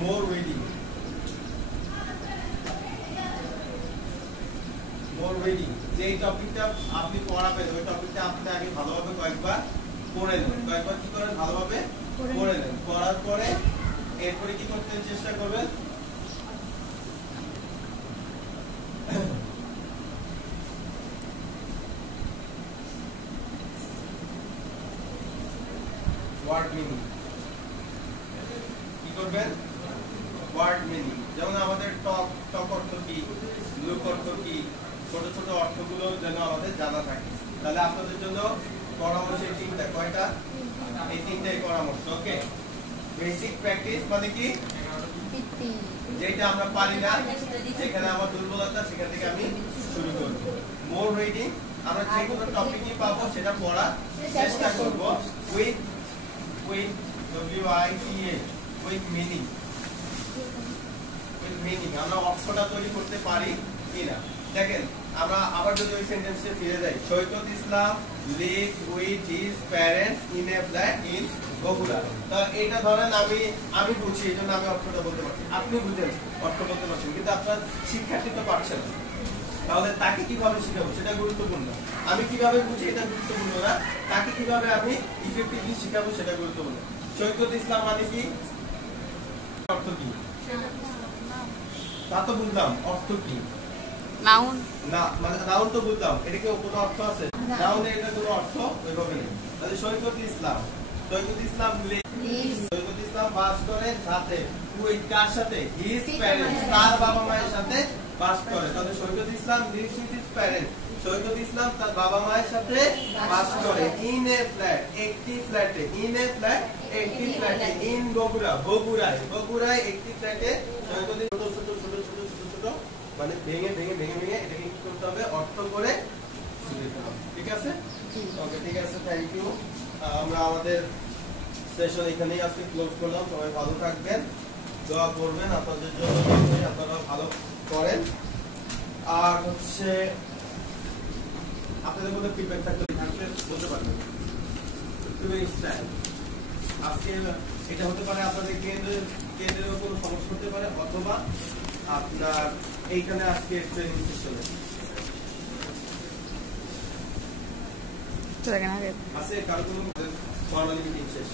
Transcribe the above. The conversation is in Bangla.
more reading. More reading. যে টপিকটা আপনি পড়াবেন ওই টপিকটা আপনি আগে ভালোভাবে কয়েকবার পড়ে নেন। কয়েকবার কি করেন? ভালোভাবে পড়ে নেন। পড়ার পরে এরপরে কি করতে চেষ্টা করবেন? ওয়ার্ড মিনিং কি করবেন? Word meaning. যেমন আমাদের টক অর্থ কি, লুক অর্থ কি, ছোট ছোট অর্থগুলো যেন আমাদের জানা থাকে। তাহলে আপনাদের জন্য পরামর্শ এই তিনটা, কয়টা? এই তিনটাই পরামর্শ। ওকে, বেসিক প্র্যাকটিস মানে কি? যেটা আমরা পারি না, যেখানে আমার দুর্বলতা, সেখান থেকে আমি শুরু করব। মোর রিডিং, আমরা যে কোনো টপিকই পাবো সেটা পড়ার চেষ্টা করব with WITH, with meaning. With meaning আমরা অর্থটা তৈরি করতে পারি কিনা। দেখেন, আমরা আবার যদি ওই সেন্টেন্সে ফিরে যাই, Saikat Islam live with his parents in a flat in Bogura. তো এটা ধরেন আমি বুঝি, এই জন্য আমি অর্থটা বলতে পারছি, আপনি বুঝেন অর্থ বলতে পারছেন, কিন্তু আপনার শিক্ষার্থী তো পারছেন না। তাহলে তাকে কিভাবে শিখাবো সেটা গুরুত্বপূর্ণ। আমি কিভাবে বুঝি এটা গুরুত্বপূর্ণ না, তাকে কিভাবে আমি ইফেক্টিভলি শিখাবো সেটা গুরুত্বপূর্ণ। সৈকত ইসলাম মানে কি? অর্থ কি? তা তো বুঝলাম, অর্থ কি? নাউন। না, মানে নাউন তো বুঝলাম, এটা কি কোনো অর্থ আছে? নাউনের এটা কোনো অর্থ ওইভাবে নেই। তাহলে সৈকত ইসলাম বাস করে সাথে, উইথ কার সাথে? হিজ প্যারেন্টস, তার বাবা মায়ের সাথে বাস করে। তাহলে সৈকত ইসলাম লিভস উইথ হিজ প্যারেন্টস, সৈকত ইসলাম তার বাবা মায়ের সাথে বাস করে। ইন এ ফ্ল্যাট, একটি ফ্ল্যাটে। ইন এ ফ্ল্যাট, একটি ফ্ল্যাটে। ইন বগুড়া, বগুড়ায় একটি ফ্ল্যাটে সৈকত ছোট মানে ভেঙে এটাকে কি করতে হবে? অর্থ করে দিতে হবে। ঠিক আছে? ওকে, ঠিক আছে, থ্যাংক ইউ। আমরা আমাদের সেশন এখানেই আজকে ক্লোজ করলাম। সবাই ভালো থাকবেন, দোয়া করবেন আপনাদের জন্য, আপনারা ভালো করেন। আর হচ্ছে আপনাদের মধ্যে ফিডব্যাক থাকলে বলতে পারবেন। আজকে এটা হতে পারে আপনাদের কেন্দ্রের কোনো সমস্যা হতে পারে, অথবা আপনার এইখানে আজকে ট্রেনিং সেশনে আছে কারো কোনো ফর্মালিটি শেষ।